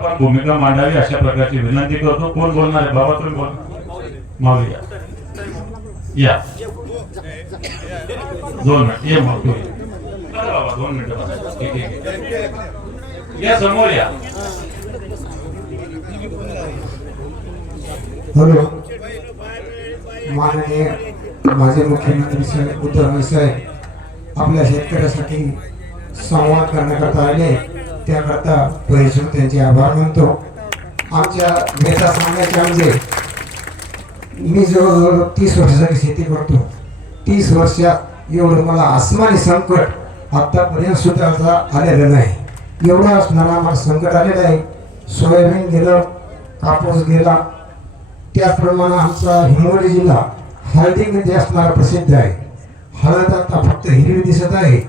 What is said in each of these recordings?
आपण भूमिका मांडावी अशा प्रकारची विनंती करतो. कोण बोलणार आहे? बाबा तुम्ही बोल. माऊली या. दोन मिनिट. ये मग तू बाबा दोन मिनिट या समोर या. हॅलो. माननीय माझे मुख्यमंत्री साहेब उद्धव साहेब आपल्या शेतकऱ्यासाठी संवाद करण्याकरता आले. त्याकरता परिसर त्यांचे आभार मानतो. आमच्या नेता सांगायचे म्हणजे मी जवळजवळ तीस वर्षाची शेती करतो. तीस वर्षात एवढं मला आसमानी संकट आत्तापर्यंत सुद्धा आलेलं नाही. एवढं असणारा आम्हाला संकट आलेलं आहे. सोयाबीन गेलं कापूस गेला. त्याचप्रमाणे आमचा हिंगोली जिल्हा हळदीमध्ये असणारा प्रसिद्ध आहे. हळद आता फक्त हिरवी दिसत आहे.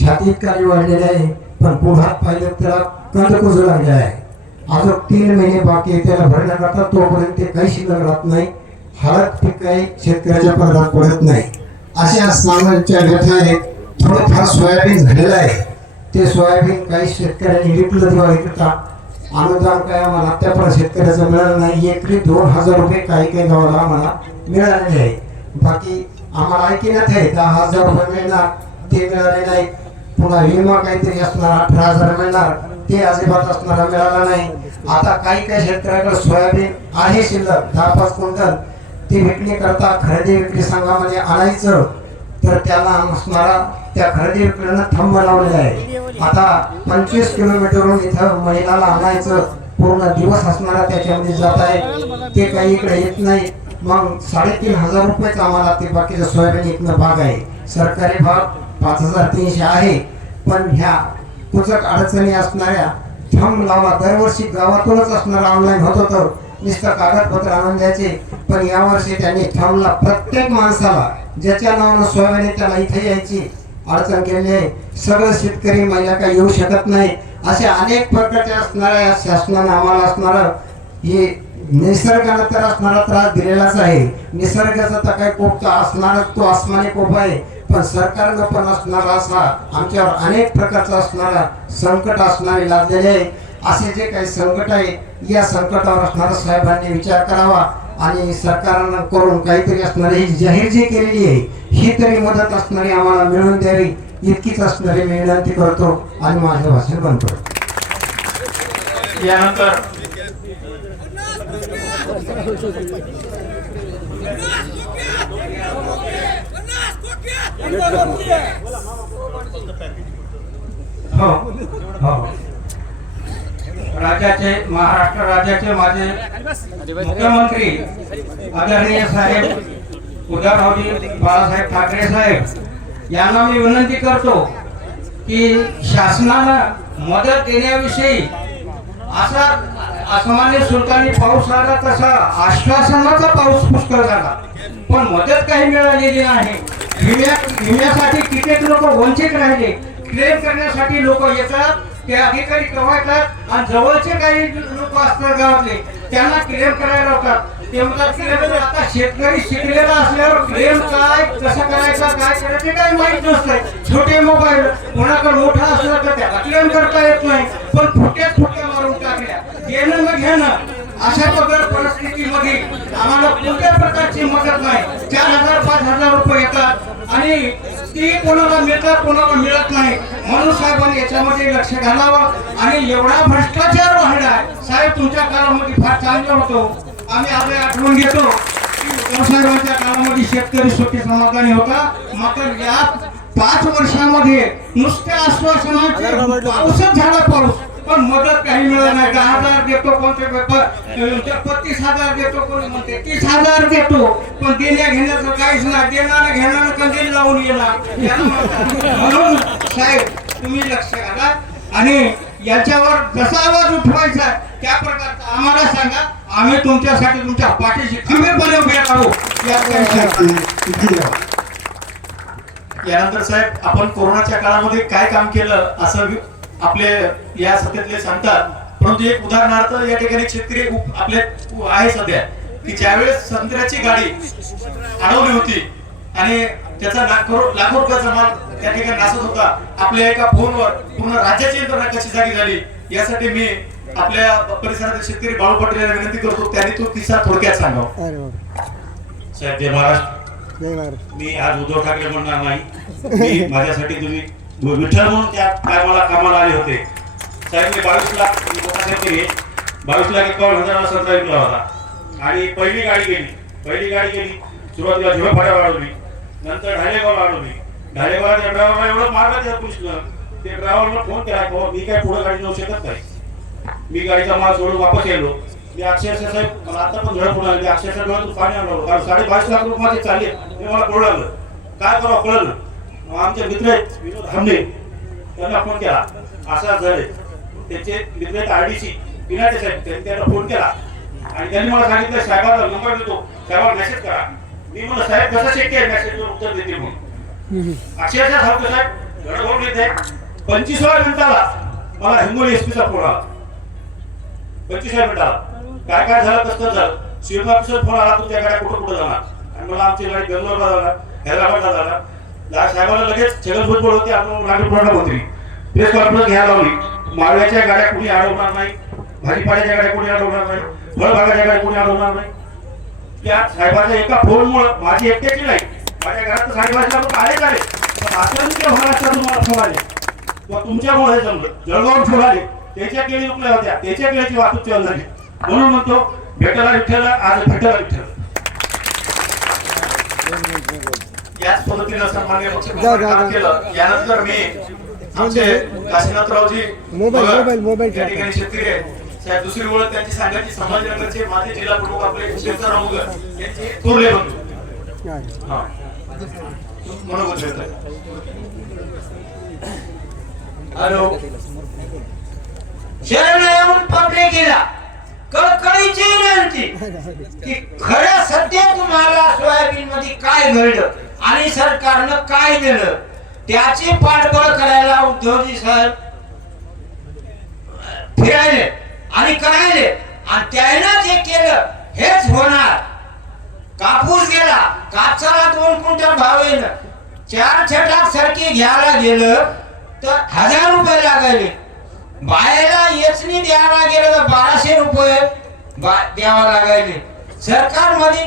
छातीत काही वाढलेली आहे. पण पुढात पाहिजे त्याला कंद कुजू लागले आहे. अजून तीन महिने बाकी आहे त्याला भरण्याकरता तोपर्यंत ते काही शिल्लक राहत नाही. हळद पीक काही शेतकऱ्याच्या पदरात पडत नाही. अशा सामान्याच्या व्यथा आहेत थोडंफार सोयाबीन झालेलं आहे. ते सोयाबीन काही शेतकऱ्यांनी विकलं दिवाळीकरता अनुदान काय आम्हाला आत्तापर्यंत शेतकऱ्याचं मिळालं नाही. एकरी दोन हजार रुपये काही काही गावाला आम्हाला मिळालेले आहे. बाकी आम्हाला ऐकण्यात आहे दहा हजार रुपये मिळणार ते मिळाले नाही पुन्हा विमा काहीतरी असणार अठरा हजार मिळणार ते अजिबात असणारा मिळाला नाही. आता काही काही शेतकऱ्याकडे सोयाबीन आहे शिल्लक दहा पाच क्विंटल. ती विकणे करता खरेदी विक्री संघामध्ये आणायचं तर त्याला असणारा त्या खरेदी विक्रीनं थंब लावलेला आहे. आता पंचवीस किलोमीटरहून इथं महिलाला आणायचं पूर्ण दिवस असणारा त्याच्यामध्ये जात आहे. ते काही इकडे येत नाही. मग साडेतीन हजार रुपयेच आम्हाला ते बाकीचं सोयाबीन इथनं भाग आहे. सरकारी भाग पाच हजार तीनशे आहे. पण ह्या कुचक अडचणी असणाऱ्या ठम लावा दरवर्षी गावातूनच असणार ऑनलाईन होत होतं. नुसतं कागदपत्र आणून द्यायचे. पण यावर्षी त्यांनी ठमला प्रत्येक माणसाला ज्याच्या नावानं सोयाबीन त्याला इथे यायची अडचण केलेली आहे. सगळं शेतकरी महिला काही येऊ शकत नाही. असे अनेक प्रकारचे असणाऱ्या शासनानं आम्हाला असणारं हे निसर्गानं तर असणारा त्रास दिलेलाच आहे. निसर्गाचा तर काही कोप तर असणारच तो आसमानी कोप आहे. पण सरकारनं पण असणारा असा आमच्यावर अनेक प्रकारचा असणारा संकट असणारे लादलेले आहे. असे जे काही संकट आहे या संकटावर असणारा साहेबांनी विचार करावा आणि सरकारनं करून काहीतरी असणारी ही जाहीर जी केलेली आहे ही तरी मदत असणारी आम्हाला मिळवून द्यावी इतकीच असणारी मी विनंती करतो आणि माझं भाषण बंद करतो. यानंतर हो, हो. राज्याचे महाराष्ट्र राज्याचे माझे मुख्यमंत्री आदरणीय साहेब उदयनरावजी बाळासाहेब ठाकरे साहेब यांना मी विनंती करतो की शासनानं मदत देण्याविषयी असा आसमानी शुल्काने पाऊस आला तसा आश्वासनाचा पाऊस पुष्कळ झाला. पण मदत काही मिळालेली नाही. विम्या विम्यासाठी कित्येक लोक वंचित राहिले. क्लेम करण्यासाठी लोक येतात ते अधिकारी केव्हा येतात आणि जवळचे काही लोक असतात गावातले त्यांना क्लेम करायला होतात ते म्हणतात क्लेम आता शेतकरी शिकलेला असल्यावर क्लेम काय कसं करायचा काय करायचं ते काही माहीत नसतंय. छोटे मोबाईल कोणाकडे मोठा असला तर त्याला क्लेम करता येत नाही. पण फुट्यात फुट्या मारून टाकल्या. घेणं मग घेणं अशा पगार परिस्थितीमध्ये आम्हाला कोणत्या प्रकारची मदत नाही? चार हजार पाच हजार रुपये येतात आणि ती कोणाला मिळतात कोणाला मिळत नाही. म्हणून साहेबांनी याच्यामध्ये लक्ष घालावं आणि एवढा भ्रष्टाचार वाढला साहेब तुमच्या काळामध्ये फार चांगलं होतो. आम्ही आज आठवण घेतो. साहेबांच्या काळामध्ये शेतकरी सुखी समाधानी होता. मात्र या पाच वर्षामध्ये नुसत्या आश्वासनाचे पाऊसच झाला पाऊस. पण मदत काही मिळत नाही. दहा हजार देतो कोणते पेपर? पस्तीस हजार देतो कोणी म्हणते. तीस हजार देतो. पण देण्या घेण्याचं काहीच नाही. देणार घेणार कंदील लावून येणार. म्हणून साहेब तुम्ही लक्ष घाला. आणि याच्यावर जसा आवाज उठवायचा त्या प्रकारचा आम्हाला सांगा. आम्ही तुमच्यासाठी तुमच्या पाठीशी खंबीरपणे उभे राहू. यात काही शंका नाही. यानंतर साहेब आपण कोरोनाच्या काळामध्ये काय काम केलं असं आपले या सत्तेतले सांगतात. परंतु एक उदाहरणार्थ या ठिकाणी शेतकरी आपले आहे सध्या. की ज्यावेळेस संत्र्याची गाडी अडवली होती आणि त्याचा लाखो लाखो रुपयाचा माल त्या ठिकाणी नासत होता आपल्या एका फोनवर पूर्ण राज्याची यंत्रणा कशी जागी झाली यासाठी मी आपल्या परिसरातील शेतकरी बाळू पाटील यांना विनंती करतो त्यांनी तो किस्सा थोडक्यात सांगावा. साहेब जय महाराष्ट्र. जय महाराज मी आज उद्धव ठाकरे म्हणणार नाही. मी माझ्यासाठी तुम्ही विठ्ठल म्हणून त्या टायमाला कामाला आले होते. साहेब बावीस लाख केले. बावीस लाख एकावन्न हजाराला संत्रा विकला होता. आणि पहिली गाडी गेली. पहिली गाडी गेली. सुरुवातीला झिरो फाट्या वाढवली. नंतर ढालेगाव वाढवली. ढालेगावच्या ड्रायव्हरला एवढं मारलं त्या पुलिसनं ते ड्रायव्हरला फोन केला "भाऊ, मी काय पुढे गाडी नेऊ शकत नाही. मी गाडीचा माल सोडून वापस येलो. मी अक्षरशः साहेब मला आता पण झडप होणार अक्षरशः डोळ्यातून पाणी आणलं कारण साडेपाच लाख रुपये माझे चालले. हे मला कळलं काय करावं कळलं आमचे मित्र आहेत विनोद हमने त्यांना फोन केला. असा झाले त्यांचे मित्र आहेत आरडीसी पिनाटे साहेब त्यांनी त्यांना फोन केला. आणि त्यांनी मला सांगितलं साहेबाचा नंबर देतो. साहेबाला मेसेज करा. मी म्हणलं साहेब कसं शक्य आहे मेसेजवर उत्तर देते म्हणून? अक्षरशः सांगतो साहेब गडबड घेते आहे. पंचवीसव्या मिनिटाला मला हिंगोली एसपीचा फोन आला. पंचवीसव्या मिनिटाला. काय काय झालं कसं झालं? सीएम ऑफिसर फोन आला तुमच्या गाड्या कुठं कुठं जाणार? आणि मला आमची गाडी बेंगलोरला जाणार हैदराबादला जाणार. साहेबांना लगेच छगन भुजबळ आपण नागपूरला होती प्रेस कॉन्फरन्स घ्यायला लावली. माळव्याच्या गाड्या कुणी अडवणार नाही? भाजीपाल्याच्या गाड्या कोणी अडवणार नाही? फळबागाच्या गाड्या कोणी अडवणार नाही? त्या साहेबाच्या एका फोनमुळे माझी एकट्याची नाही. माझ्या घरात साहेबांचे लोक आले पण मला फोन आले किंवा तुमच्यामुळे हे जमलं. जळगावून फोन आले त्याच्या केळी उकल्या होत्या. त्याच्या केळीची वाहतूक चालू झाली. म्हणून म्हणतो भेटायला विठ्ठल आज भेटायला विठ्ठल. याच पद्धतीनं सन्मान्य. केलं यानंतर मी आमचे काशीनाथरावजी मोबाईल, मोबाईल, या. ठिकाणी शेतकरी आहेत साहेब दुसरी ओळख त्यांची सांगायची संभाजीनगरचे माजी जिल्हा प्रमुख आपले शेतकराव मुगर यांचे थोरले बंधू. हा. हॅलो शरण येऊन पब्लिकीला कळकळीची विनंती की खरं सत्य तुम्हाला सोयाबीन मध्ये काय घडलं आणि सरकारनं काय दिलं त्याची पाठबळ करायला उद्धवजी साहेब फिरायले आणि करायले. आणि त्यानं जे केलं हेच होणार. कापूस गेला कापसाला दोन क्विंटल भाव येईल चार छटाक सरकी घ्यायला गेलं तर हजार रुपये लागायले. बायला येचणी द्यायला गेलं तर बाराशे रुपये बा- द्यावा लागायले. सरकारमध्ये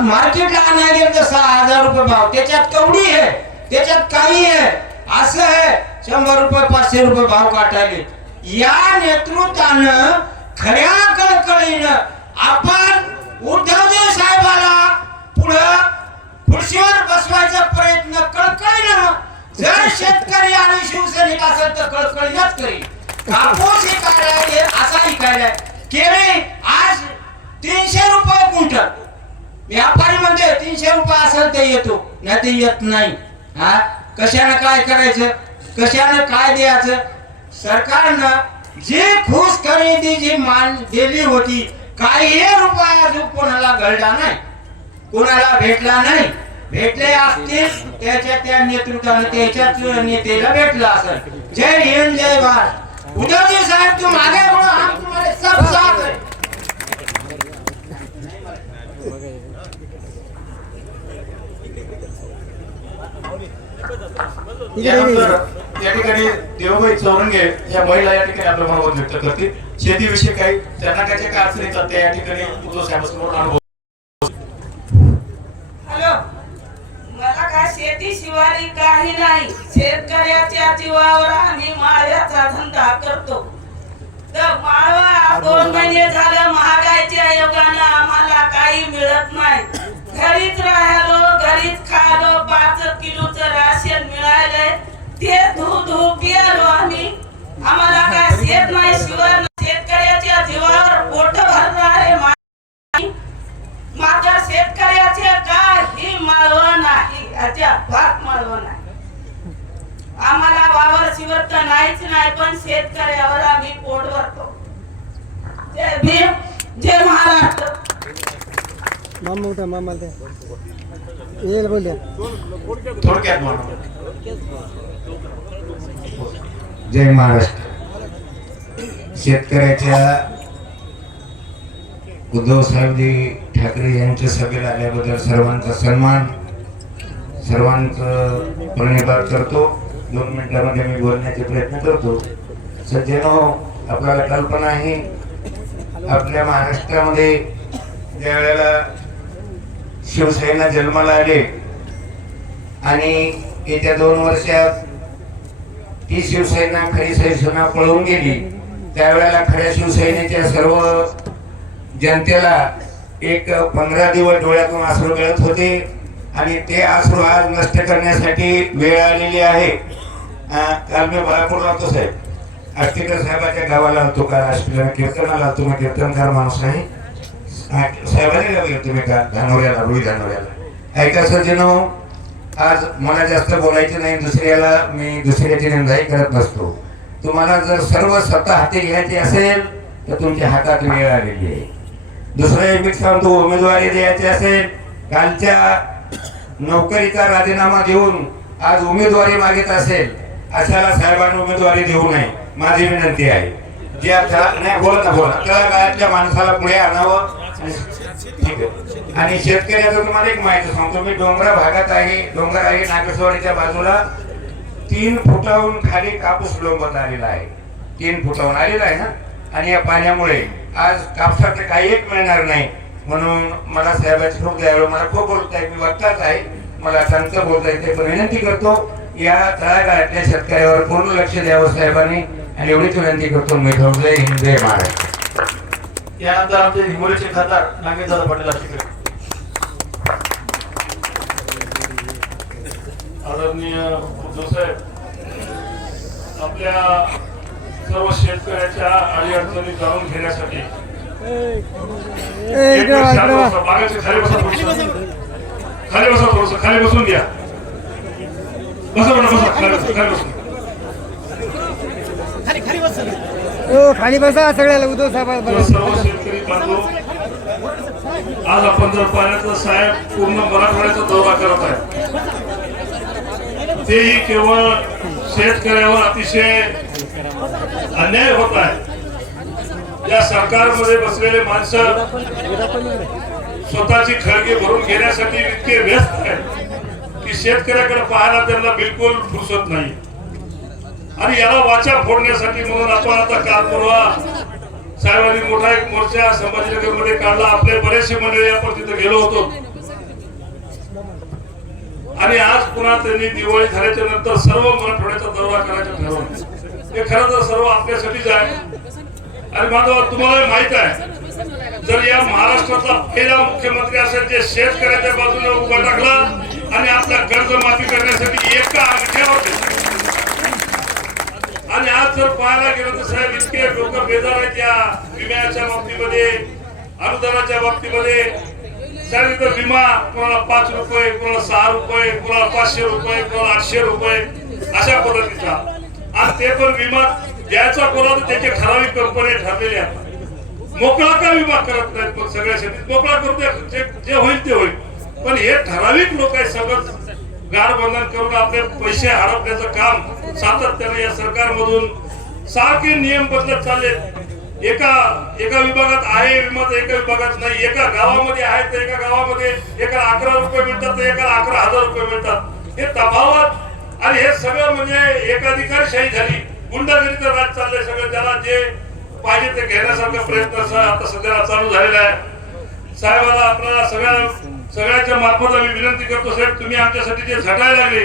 मार्केटला आणायला गेलं तर सहा हजार रुपये भाव. त्याच्यात कवडी आहे? त्याच्यात काही आहे? असं आहे. शंभर रुपये पाचशे रुपये भाव काटायले. या नेतृत्वानं खऱ्या कळकळीनं आपण उद्धवजी साहेबाला पुढं खुर्शीवर बसवायचा प्रयत्न कळकळीनं जर शेतकरी आणि शिवसैनिक असेल तर कळकळीनच करेल कापूस विकायला हे असा विकायला केळी आज तीनशे रुपये क्विंटल व्यापारी म्हणजे तीनशे रुपये असेल ते येतो. नाही ते येत नाही. हा? कशानं काय करायचं? कशानं काय द्यायचं? सरकारनं जी खुश खरेदी जी मान दिली होती काही रुपया अजून कोणाला घडला नाही. कोणाला भेटला नाही. भेटले असतील त्याच्या त्या नेतृत्वाने त्याच्याच नेत्याला भेटला असेल. जय हिंद जय भारत. उद्धवजी साहेब तू मागे बढ़ो हम तुम्हारे सब साथ हैं यानंतर इकडे. या ठिकाणी देवबाई चौरंगे या महिला या ठिकाणी आपलं मनोगत व्यक्त करतील. शेतीविषयी काही त्यांना काय काय अडचणी येतात त्या या ठिकाणी साहेबांसमोर अनुभव हॅलो. मला काय शेती शिवारी काही नाही. शेतकऱ्याच्या जीवावर आम्ही माळ्याचा धंदा करतो. तर माळवा दोन महिने झालं महागाईच्या योगानं आम्हाला काही मिळत नाही. घरीच राहिलो घरीच खालो राशन मिळाले ते धू धू पियालो आम्ही. आम्हाला काय शेत नाही शिवाय शेतकऱ्याच्या जीवावर पोट भरलं आहे माझ्या शेतकऱ्याचे काही माळव नाही. याच्या अजिबात माळव नाही. आम्हाला वावर शिवर तर नाहीच नाही पण शेतकऱ्यावर आम्ही पोट भरतो. जय भीम मामा होता मामाला द्या. येईल बोल द्या. थोडक्यात म्हणा जय महाराष्ट्र. शेतकऱ्याच्या उद्धव साहेबजी ठाकरे यांच्या सभेला आल्याबद्दल सर्वांचा सन्मान सर्वांचं प्रणिपात करतो. दोन मिनिटांमध्ये मी बोलण्याचे प्रयत्न करतो. सज्जनो आपल्याला कल्पना आहे आपल्या महाराष्ट्रामध्ये ज्या वेळेला शिवसेना जन्माला आले. आणि येत्या दोन वर्षात ती शिवसेना खरी शिवसेना पळून गेली. त्यावेळेला खऱ्या शिवसेनेच्या सर्व जनतेला एक पंधरा दिवस डोळ्यातून अश्रू गळत होते. आणि ते अश्रू आज नष्ट करण्यासाठी वेळ आलेली आहे. काल मी बाळापूर होतो साहेब. आष्टीकर साहेबाच्या गावाला होतो काल आष्टीला कीर्तनाला तुम्ही कीर्तनकार माणूस नाही. साहेबांनी तुम्ही का धानोऱ्याला रुई धानोऱ्याला ऐका सज्जनो आज मला जास्त बोलायचं नाही दुसऱ्याला मी दुसऱ्याची निंदाही करत नसतो. तुम्हाला जर सर्व स्वतः हाती घ्यायची असेल तर तुमच्या हातात वेळ आलेली आहे. दुसरं एक सांगतो उमेदवारी द्यायची असेल कालच्या नोकरीचा राजीनामा देऊन आज उमेदवारी मागित असेल अशाला साहेबांनी उमेदवारी देऊ नये माझी विनंती आहे. जे आता नाही बोला ना बोला. काळातल्या माणसाला पुढे आणावं ठीक आहे. आणि शेतकऱ्याचं तुम्हाला एक माहिती सांगतो. मी डोंगरा भागात आहे. डोंगर आहे नागेश्वरीच्या बाजूला. तीन फुटाहून खाली कापूस लोंबत आलेला आहे. तीन फुटाहून आलेला आहे ना? आणि या पाण्यामुळे आज कापसाचं काही एक मिळणार नाही. म्हणून मला साहेबांची खूप द्यावं मला खूप बोलताय. मी वक्ताच आहे. मला संत बोलता येते. पण विनंती करतो या तळागाळातल्या शेतकऱ्यावर पूर्ण लक्ष द्यावं साहेबांनी. आणि एवढीच विनंती करतो मी. ठेवतोय हिंदे जय यानंतर आमचे हिंगोलीचे खासदार नागेशदादा पाटील आष्टीकर आदरणीय उद्धव साहेब आपल्या सर्व शेतकऱ्याच्या अडीअडचणी जाणून घेण्यासाठी खाली बसा थोडंसं. खाली बसून घ्या. बसा बसा बसा खाली बसा खाली बसा. हो खाली बसा सगळ्याला उद्धव साहेब सर्व शेतकरी आज आपण जर पाण्याचा साहेब पूर्ण मराठवाड्याचा दौरा करत आहे तेही केवळ शेतकऱ्यावर अतिशय अन्याय होत आहे. या सरकारमध्ये बसलेले माणसं स्वतःची खळगी भरून घेण्यासाठी इतके व्यस्त आहेत की शेतकऱ्याकडे पाहायला त्यांना बिलकुल फुरसत नाही. आणि याला वाचा फोडण्यासाठी म्हणून आपण आता काल परवा साहेबांनी मोठा एक मोर्चा संभाजीनगरमध्ये काढला. आपले बरेचसे मंडळी आपण तिथे गेलो होतो. आणि आज पुन्हा त्यांनी दिवाळी झाल्याच्यानंतर सर्व मराठवाड्याचा दौरा करायचा ठरवलं. हे खरं तर सर्व आपल्यासाठीच आहे. आणि माधव तुम्हाला माहीत आहे जर या महाराष्ट्राचा पहिला मुख्यमंत्री असेल जे शेतकऱ्याच्या बाजूने उभा टाकला आणि आपला कर्ज माफी करण्यासाठी एका अंगठ्यावर आणि आज जर पाहायला गेलं तर साहेब इतके लोक बेजार आहेत या विम्याच्या बाबतीमध्ये अनुदानाच्या बाबतीमध्ये. साहेब इथं विमा कोणाला पाच रुपये कोणाला सहा रुपये कोणाला पाचशे रुपये कोणाला आठशे रुपये अशा पद्धतीचा. आणि ते पण विमा द्यायचा कोणा तर त्याचे ठराविक कंपनी ठरलेल्या मोकळा का विमा करत नाहीत मग सगळ्या शेतीत? मोकळा करतोय जे जे होईल ते होईल. पण हे ठराविक लोक आहे सगळं. गारबंधन करून आपले पैसे हडपण्याचं काम सातत्याने या सरकारमधून सारखे नियम बदलत चालले एका एका विभागात आहे विमा तर एका विभागात नाही. एका गावामध्ये आहे तर एका गावामध्ये एका अकरा रुपये मिळतात तर एका अकरा हजार रुपये मिळतात. हे तफावत आणि हे सगळं म्हणजे एकाधिकारशाही झाली. गुंडागिरीचं राज चाललंय सगळं. त्याला जे पाहिजे ते घेण्यासारखा प्रयत्न आता सध्याला चालू झालेला आहे. साहेबाला आपल्याला सगळ्या सगळ्याच्या मार्फत आम्ही विनंती करतो साहेब तुम्ही आमच्यासाठी जे झटायला लागले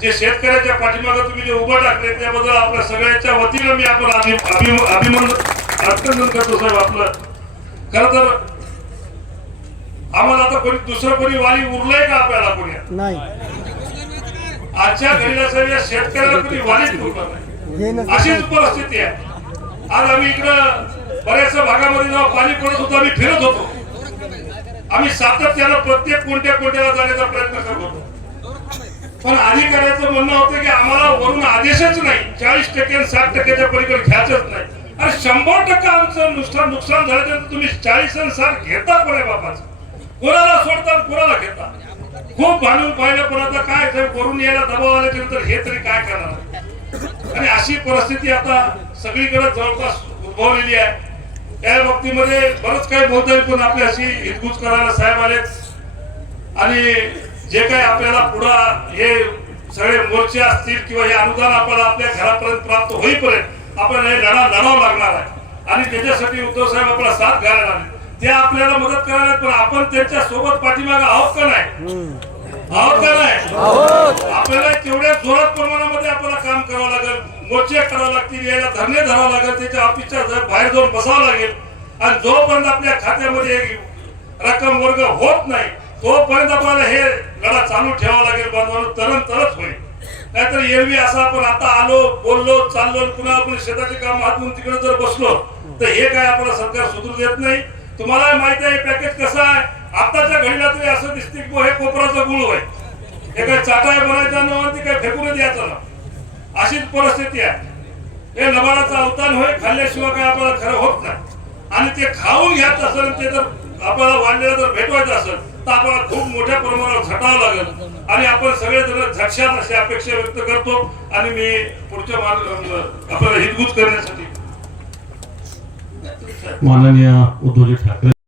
जे शेतकऱ्याच्या पाठीमागे तुम्ही जे उभं टाकले त्याबद्दल आपल्या सगळ्याच्या वतीनं मी आपण अभि- अभि- अभिमान अभिनंदन करतो साहेब आपलं. खर तर आम्हाला आता कोणी दुसरं कोणी वाली उरलंय का आपल्याला कोणी? नाही. आजच्या घडीला साहेब या शेतकऱ्याला कोणी वालीच उरलं नाही. अशीच परिस्थिती आहे. आज आम्ही इकडं बऱ्याचशा भागामध्ये जेव्हा पाणी पडत होतो आम्ही फिरत होतो. आम्ही सातत्यानं प्रत्येक कोणत्या कोणत्याला जाण्याचा प्रयत्न करत होतो. पण अधिकाऱ्याचं म्हणणं होतं की आम्हाला वरून आदेशच नाही. चाळीस टक्के साठ टक्क्याच्या पलीकडे घ्यायचंच नाही. अरे शंभर टक्के आमचं नुकसान नुकसान तर तुम्ही चाळीस आणि साठ घेता कोण्या बापाचं? कोणाला सोडता कोणाला घेता? खूप भांडून पाहिलं पण आता काय वरून यायला दबाव आल्याच्यानंतर हे तरी काय करणार? आणि अशी परिस्थिती आता सगळीकडे जवळपास उद्भवलेली आहे. त्या बाबतीमध्ये बरंच काही बोलता येईल पण आपली अशी हितगुज करायला साहेब आलेच आणि जे काही आपल्याला पुढं हे सगळे मोर्चे असतील किंवा हे अनुदान आपल्याला आपल्या घरापर्यंत प्राप्त होईपर्यंत आपण हे लढा लढावं लागणार आहे. आणि त्याच्यासाठी उद्धव साहेब आपला साथ घ्यायला लागले. ते आपल्याला मदत करायला पण आपण त्यांच्यासोबत पाठीमागे आहोत का नाही? आहोत का नाही? आपल्याला तेवढ्या जोरात प्रमाणामध्ये आपल्याला काम करावं लागेल. मोर्चे करावं लागतील याला धरणे धरावं लागेल त्याच्या ऑफिसच्या जर बाहेर जाऊन बसावं लागेल. आणि जोपर्यंत आपल्या खात्यामध्ये रक्कम वर्ग होत नाही तोपर्यंत आपल्याला हे लढा चालू ठेवावा लागेल बांधवांनो तरण तरच होईल. नाहीतर एरवी असं आपण आता आलो बोललो चाललो पुन्हा आपण शेताचे काम हातून तिकडे जर बसलो तर हे काय आपल्याला सरकार सुधरू देत नाही? तुम्हाला माहिती आहे पॅकेज कसं आहे? आताच्या घडीला तरी असं दिसते की हे कोपराचं गुळ होय. हे काय चाटाय बनायचा ना ते काय फेकून द्यायचं ना? अशीच परिस्थिती आहे. हे लबाडाचं अवतान होय खाल्ल्याशिवाय काय आपल्याला खरं होत नाही. आणि ते खाऊन घ्यायचं असेल ते जर आपल्याला वाढलेलं जर भेटवायचं असेल तर आपल्याला खूप मोठ्या प्रमाणावर झटावं लागेल. आणि आपण सगळेजण झटशात अशी अपेक्षा व्यक्त करतो. आणि मी पुढच्या आपल्याला हितगुज करण्यासाठी. माननीय उद्धवजी ठाकरे